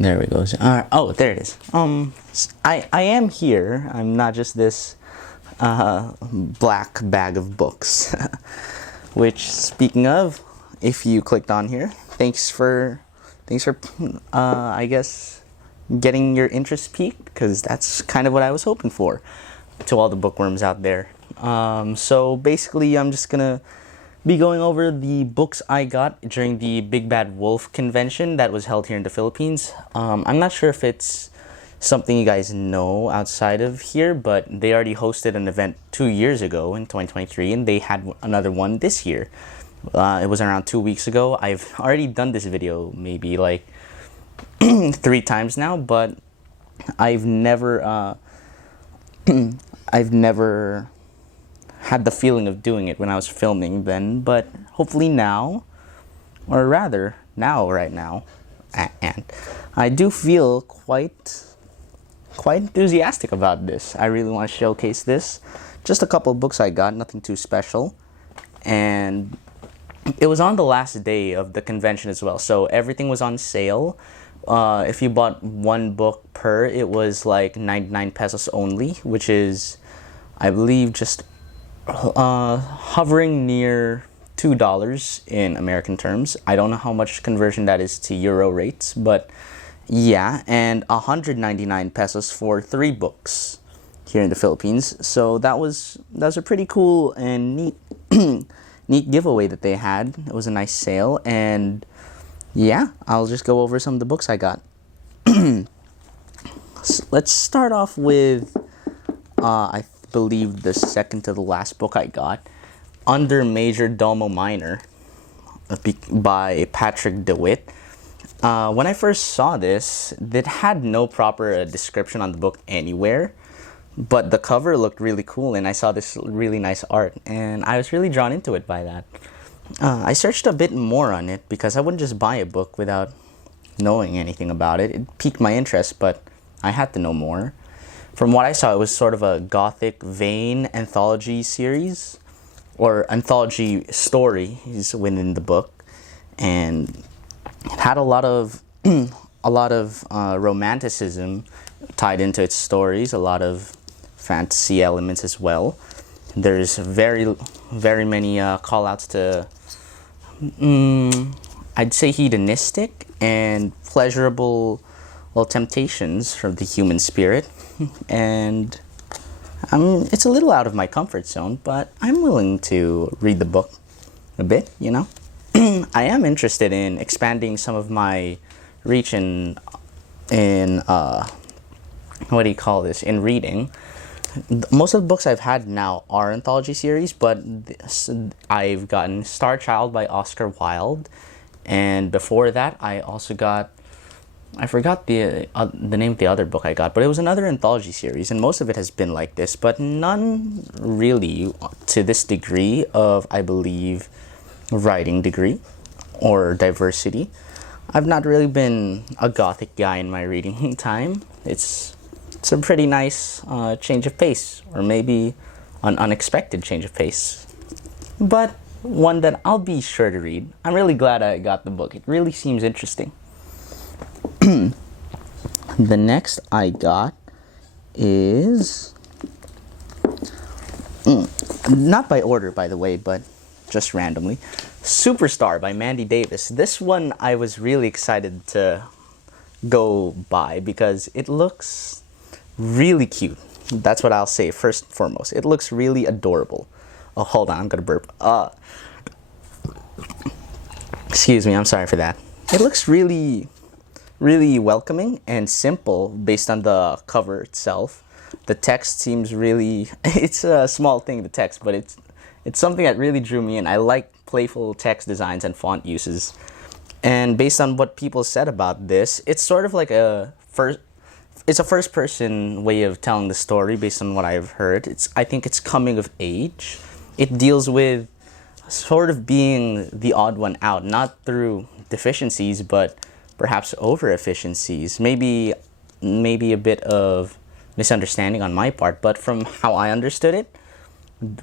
There we go. Oh, there it is. I am here. I'm not just this black bag of books. Which, speaking of, if you clicked on here, thanks for I guess getting your interest peaked, because that's kind of what I was hoping for. To all the bookworms out there. So basically, I'm just gonna be going over the books I got during the Big Bad Wolf convention that was held here in the Philippines. I'm not sure if it's something you guys know outside of here, but they already hosted an event 2 years ago in 2023, and they had another one this year. It was around 2 weeks ago. I've already done this video maybe like 3 times now, but I've never I've never had the feeling of doing it when I was filming then, but hopefully now, or rather now, right now, and I do feel quite enthusiastic about this. I really want to showcase this. Just a couple of books I got, nothing too special, and it was on the last day of the convention as well, so everything was on sale. If you bought one book per, it was like 99 pesos only, which is, I believe, just hovering near $2 in American terms. I don't know how much conversion that is to euro rates, but yeah, and 199 pesos for 3 books here in the Philippines. So that was a pretty cool and neat neat giveaway that they had. It was a nice sale, and yeah, I'll just go over some of the books I got. Let's start off with I believe the second to the last book I got, Under Major Domo Minor by Patrick DeWitt. When I first saw this, it had no proper description on the book anywhere, but the cover looked really cool, and I saw this really nice art, and I was really drawn into it by that. I searched a bit more on it because I wouldn't just buy a book without knowing anything about it. It piqued my interest, but I had to know more. From what I saw, it was sort of a gothic vein anthology series, or anthology stories within the book, and it had a lot of romanticism tied into its stories, a lot of fantasy elements as well. There's very many call-outs to I'd say hedonistic and pleasurable, well, temptations from the human spirit, and it's a little out of my comfort zone, but I'm willing to read the book a bit, you know. I am interested in expanding some of my reach in what do you call this, in reading. Most of the books I've had now are anthology series, but I've gotten Star Child by Oscar Wilde, and before that I also got, I forgot the name of the other book I got, but it was another anthology series, and most of it has been like this, but none really to this degree of, I believe, writing degree or diversity. I've not really been a gothic guy in my reading time. It's a pretty nice change of pace, or maybe an unexpected change of pace, but one that I'll be sure to read. I'm really glad I got the book. It really seems interesting. The next I got is not by order, by the way, but just randomly, Superstar by Mandy Davis. This one I was really excited to go buy because it looks really cute. That's what I'll say first and foremost. It looks really adorable. Oh, hold on, I'm gonna burp. Excuse me, I'm sorry for that. It looks really welcoming and simple based on the cover itself. The text seems really, it's a small thing, the text, but it's something that really drew me in. I like playful text designs and font uses. And based on what people said about this, it's sort of like it's a first-person way of telling the story based on what I've heard. I think it's coming of age. It deals with sort of being the odd one out, not through deficiencies, but perhaps over-efficiencies. Maybe a bit of misunderstanding on my part, but from how I understood it,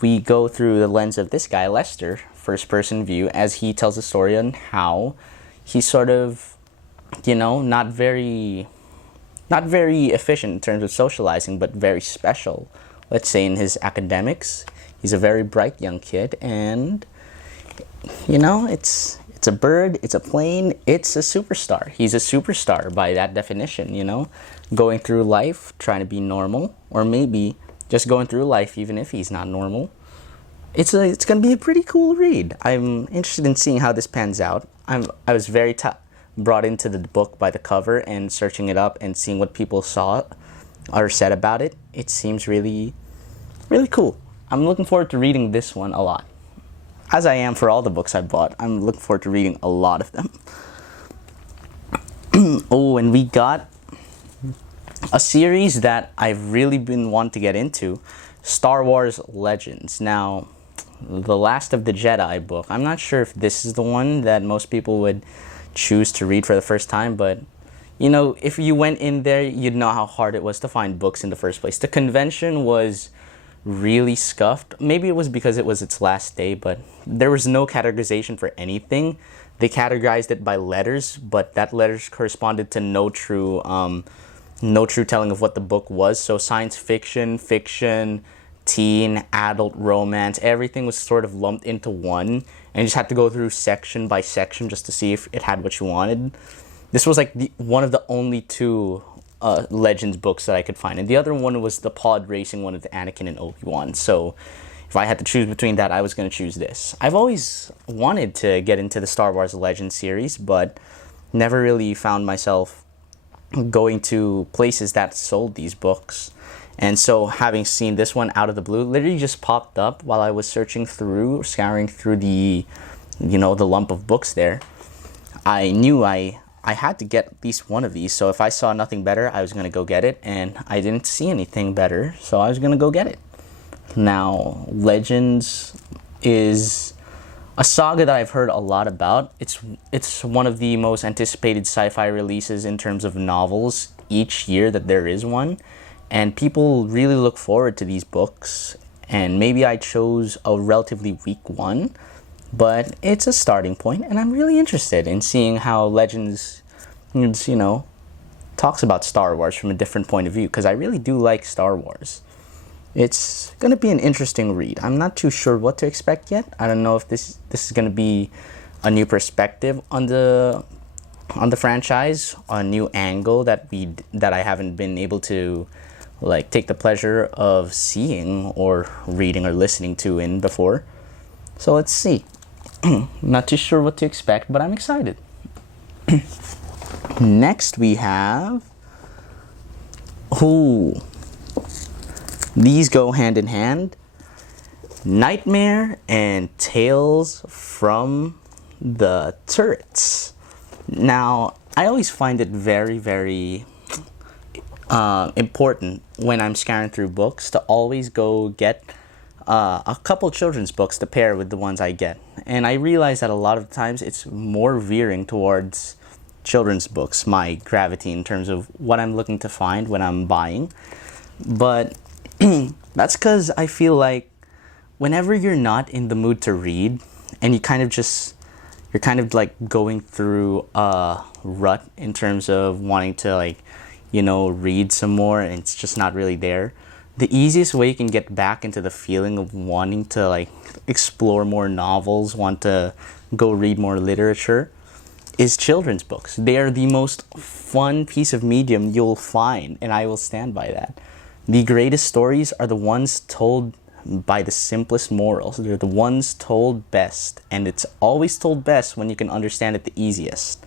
we go through the lens of this guy, Lester, first-person view, as he tells the story on how he sort of not very efficient in terms of socializing, but very special. Let's say in his academics, he's a very bright young kid, and it's a bird, it's a plane, it's a superstar. He's a superstar by that definition. Going through life trying to be normal, or maybe just going through life even if he's not normal. It's gonna be a pretty cool read. I'm interested in seeing how this pans out. I was very brought into the book by the cover and searching it up and seeing what people saw or said about it. It seems really, really cool. I'm looking forward to reading this one a lot. As I am for all the books I bought, I'm looking forward to reading a lot of them. Oh, and we got a series that I've really been wanting to get into, Star Wars Legends. Now, the Last of the Jedi book, I'm not sure if this is the one that most people would choose to read for the first time, but if you went in there, you'd know how hard it was to find books in the first place. The convention was really scuffed. Maybe it was because it was its last day, but there was no categorization for anything. They categorized it by letters, but that letters corresponded to no true telling of what the book was. So science fiction, fiction, teen, adult, romance, everything was sort of lumped into one, and you just had to go through section by section just to see if it had what you wanted. This was like one of the only two Legends books that I could find, and the other one was the pod racing one of the Anakin and Obi-Wan. So if I had to choose between that, I was going to choose this. I've always wanted to get into the Star Wars Legends series, but never really found myself going to places that sold these books. And so having seen this one out of the blue, literally just popped up while I was scouring through the lump of books there. I knew I had to get at least one of these. So if I saw nothing better, I was going to go get it. And I didn't see anything better, so I was going to go get it. Now, Legends is a saga that I've heard a lot about. It's one of the most anticipated sci-fi releases in terms of novels each year that there is one. And people really look forward to these books. And maybe I chose a relatively weak one, but it's a starting point, and I'm really interested in seeing how Legends, talks about Star Wars from a different point of view, because I really do like Star Wars. It's going to be an interesting read. I'm not too sure what to expect yet. I don't know if this is going to be a new perspective on the franchise, a new angle that I haven't been able to take the pleasure of seeing or reading or listening to in before. So let's see. Not too sure what to expect, but I'm excited. Next we have... These go hand in hand. Nightmare and Tales from the Turrets. Now, I always find it very, very important when I'm scouring through books to always go get a couple children's books to pair with the ones I get. And I realize that a lot of times it's more veering towards children's books, my gravity in terms of what I'm looking to find when I'm buying. But that's because I feel like whenever you're not in the mood to read and you're kind of like going through a rut in terms of wanting to read some more, and it's just not really there. The easiest way you can get back into the feeling of wanting to explore more novels, want to go read more literature, is children's books. They are the most fun piece of medium you'll find, and I will stand by that. The greatest stories are the ones told by the simplest morals. They're the ones told best, and it's always told best when you can understand it the easiest.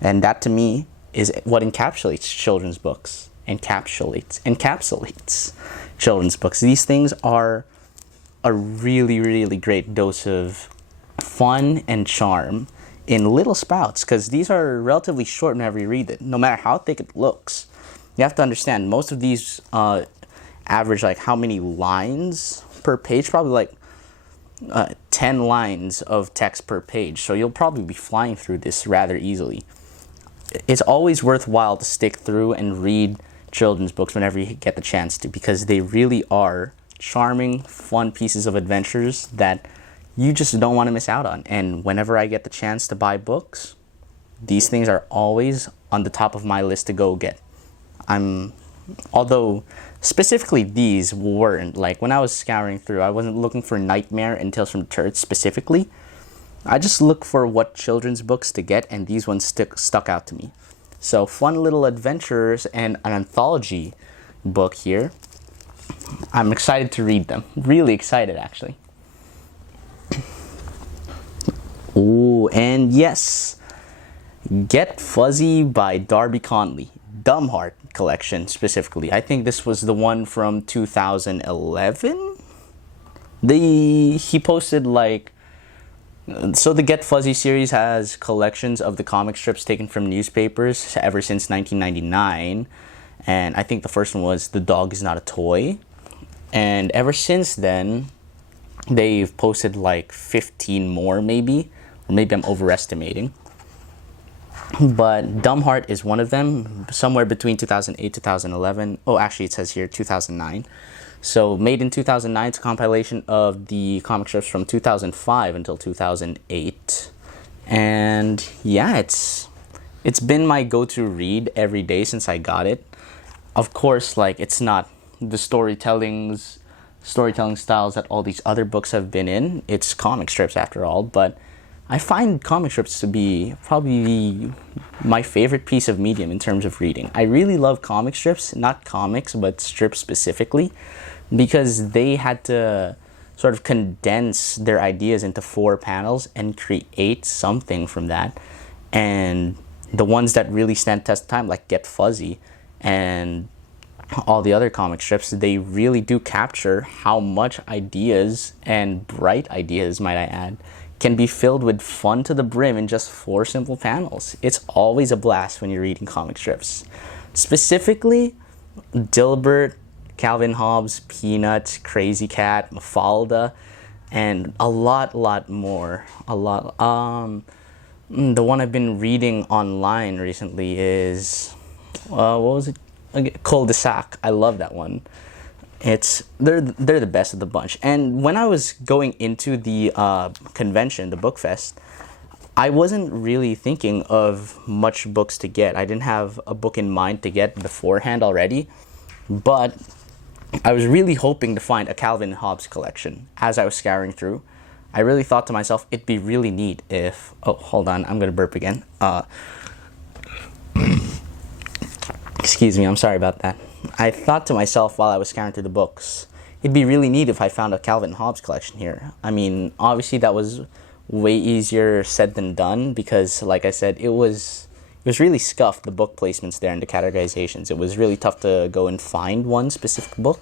And that to me is what encapsulates children's books. Encapsulates children's books. These things are a really, really great dose of fun and charm in little spouts, because these are relatively short whenever you read it, no matter how thick it looks. You have to understand, most of these average how many lines per page? Probably 10 lines of text per page. So you'll probably be flying through this rather easily. It's always worthwhile to stick through and read children's books whenever you get the chance to, because they really are charming, fun pieces of adventures that you just don't want to miss out on. And whenever I get the chance to buy books, these things are always on the top of my list to go get. Although specifically these weren't, like when I was scouring through, I wasn't looking for Nightmare and Tales from the Turrets specifically. I just look for what children's books to get, and these ones stuck out to me. So fun little adventures and an anthology book here. I'm excited to read them. Really excited, actually. Ooh, and yes, Get Fuzzy by Darby Conley. Dumbheart collection specifically. I think this was the one from 2011. He posted like, so the Get Fuzzy series has collections of the comic strips taken from newspapers ever since 1999. And I think the first one was The Dog Is Not a Toy. And ever since then, they've posted like 15 more maybe. Or maybe I'm overestimating. But Dumbheart is one of them, somewhere between 2008 2011. Oh, actually it says here 2009. So made in 2009, it's a compilation of the comic strips from 2005 until 2008. And yeah, it's been my go-to read every day since I got it. Of course, like, it's not the storytelling styles that all these other books have been in. It's comic strips after all, but I find comic strips to be probably my favorite piece of medium in terms of reading. I really love comic strips, not comics, but strips specifically, because they had to sort of condense their ideas into 4 panels and create something from that. And the ones that really stand test of time, like Get Fuzzy and all the other comic strips, they really do capture how much ideas, and bright ideas might I add, can be filled with fun to the brim in just 4 simple panels. It's always a blast when you're reading comic strips. Specifically, Dilbert, Calvin Hobbes, Peanuts, Crazy Cat, Mafalda, and a lot more. The one I've been reading online recently is, what was it? Cul-de-sac. I love that one. They're the best of the bunch. And when I was going into the convention, the book fest, I wasn't really thinking of much books to get. I didn't have a book in mind to get beforehand already, but I was really hoping to find a Calvin Hobbes collection as I was scouring through. I really thought to myself, it'd be really neat if... Oh, hold on, I'm gonna burp again. Excuse me, I'm sorry about that. I thought to myself while I was scouring through the books, it'd be really neat if I found a Calvin Hobbes collection here. I mean, obviously that was way easier said than done because, like I said, it was really scuffed, the book placements there and the categorizations. It was really tough to go and find one specific book.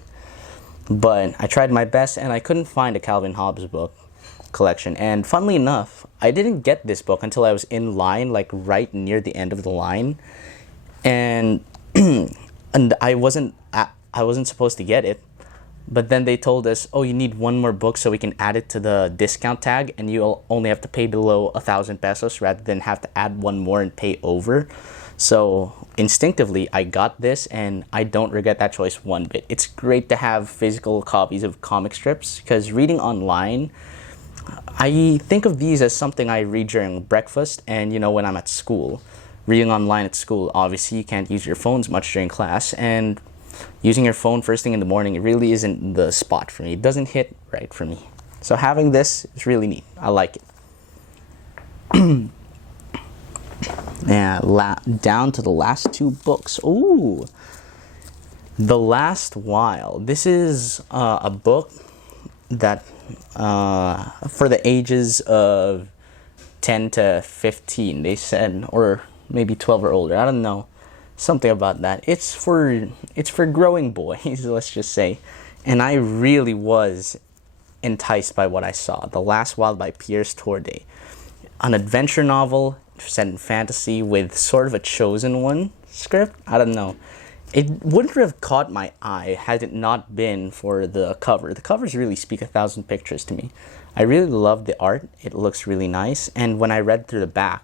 But I tried my best and I couldn't find a Calvin Hobbes book collection. And funnily enough, I didn't get this book until I was in line, like right near the end of the line. And and I wasn't supposed to get it, but then they told us, oh, you need one more book so we can add it to the discount tag, and you'll only have to pay below 1,000 pesos rather than have to add one more and pay over. So instinctively, I got this, and I don't regret that choice one bit. It's great to have physical copies of comic strips, because reading online, I think of these as something I read during breakfast and, when I'm at school. Reading online at school, obviously you can't use your phones much during class, and using your phone first thing in the morning, it really isn't the spot for me. It doesn't hit right for me. So having this is really neat. I like it. Yeah, down to the last 2 books. Ooh, The Last While. This is a book that for the ages of 10 to 15, they said, or maybe 12 or older. I don't know. Something about that. It's for growing boys, let's just say. And I really was enticed by what I saw. The Last While by Pierce Torde. An adventure novel set in fantasy with sort of a chosen one script. I don't know. It wouldn't have caught my eye had it not been for the cover. The covers really speak 1,000 pictures to me. I really love the art. It looks really nice. And when I read through the back,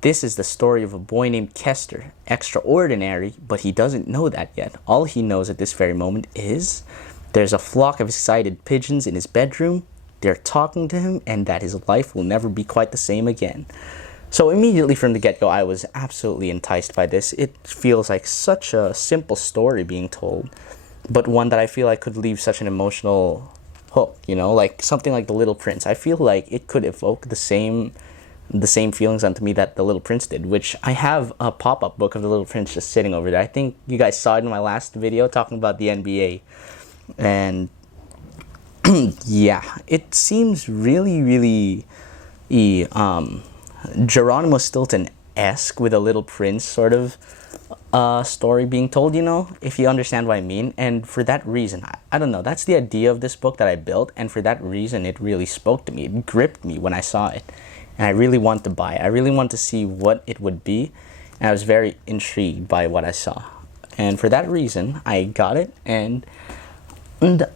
this is the story of a boy named Kester. Extraordinary, but he doesn't know that yet. All he knows at this very moment is there's a flock of excited pigeons in his bedroom. They're talking to him, and that his life will never be quite the same again. So immediately from the get-go, I was absolutely enticed by this. It feels like such a simple story being told, but one that I feel like could leave such an emotional hook, you know, like something like The Little Prince. I feel like it could evoke the same feelings onto me that The Little Prince did, which I have a pop-up book of The Little Prince just sitting over there. I think you guys saw it in my last video talking about the NBA. And yeah, it seems really Geronimo Stilton-esque with a Little Prince sort of story being told, you know, if you understand what I mean. And for that reason, I don't know, that's the idea of this book that I built, and for that reason it really spoke to me. It gripped me when I saw it, and I really want to buy it. I really want to see what it would be, and I was very intrigued by what I saw. And for that reason, I got it, and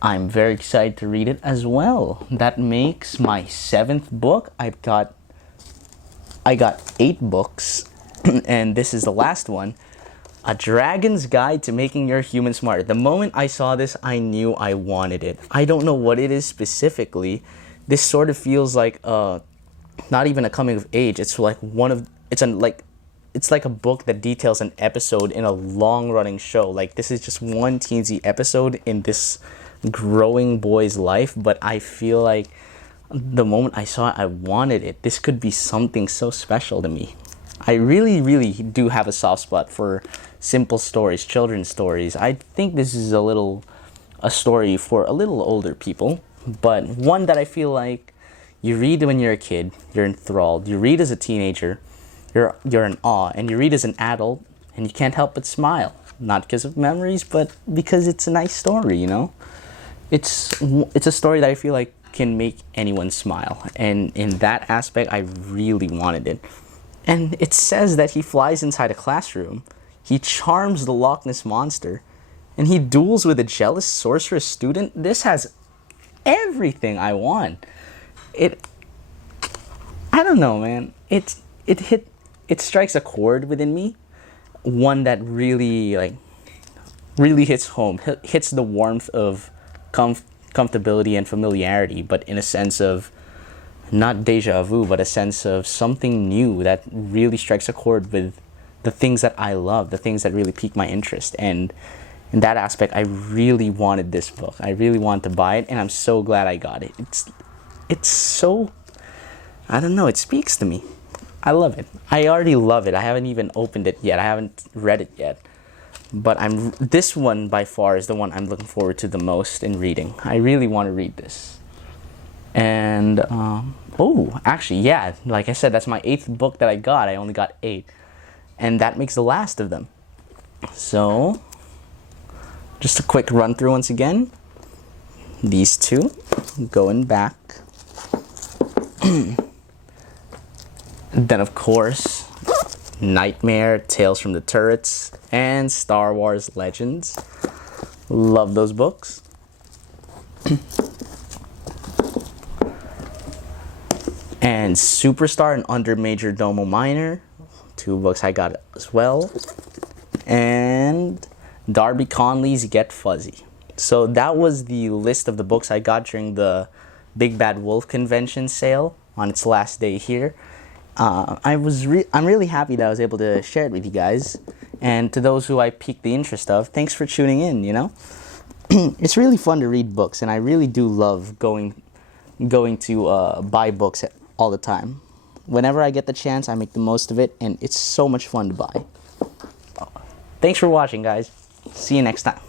I'm very excited to read it as well. That makes my 7th book. I got 8 books, and this is the last one. A Dragon's Guide to Making Your Human Smarter. The moment I saw this, I knew I wanted it. I don't know what it is specifically. This sort of feels like not even a coming of age. It's like it's like a book that details an episode in a long-running show. Like, this is just one teensy episode in this growing boy's life, but I feel like the moment I saw it, I wanted it. This could be something so special to me. I really do have a soft spot for simple stories, children's stories. I think this is a story for a little older people, but one that I feel like you read when you're a kid, you're enthralled. You read as a teenager, you're in awe, and you read as an adult, and you can't help but smile. Not because of memories, but because it's a nice story, you know? It's a story that I feel like can make anyone smile, and in that aspect, I really wanted it. And it says that he flies inside a classroom, he charms the Loch Ness Monster, and he duels with a jealous sorceress student. This has everything I want. I don't know, man. It strikes a chord within me, one that really hits home, hits the warmth of comfortability and familiarity, but in a sense of not deja vu, but a sense of something new that really strikes a chord with the things that I love, the things that really pique my interest. And in that aspect, I really wanted this book. I really wanted to buy it, and I'm so glad I got it. It's so, I don't know, it speaks to me. I love it. I already love it. I haven't even opened it yet. I haven't read it yet. But this one by far is the one I'm looking forward to the most in reading. I really want to read this. And, actually, yeah, like I said, that's my 8th book that I got. I only got 8. And that makes the last of them. So, just a quick run through once again. These two, going back. Then, of course, Nightmare, Tales from the Turrets, and Star Wars Legends. Love those books. And Superstar and Under Major Domo Minor, 2 books I got as well. And Darby Conley's Get Fuzzy. So that was the list of the books I got during the Big Bad Wolf convention sale on its last day here. I'm really happy that I was able to share it with you guys. And to those who I piqued the interest of, thanks for tuning in, you know? It's really fun to read books, and I really do love going to buy books all the time. Whenever I get the chance, I make the most of it, and it's so much fun to buy. Thanks for watching, guys. See you next time.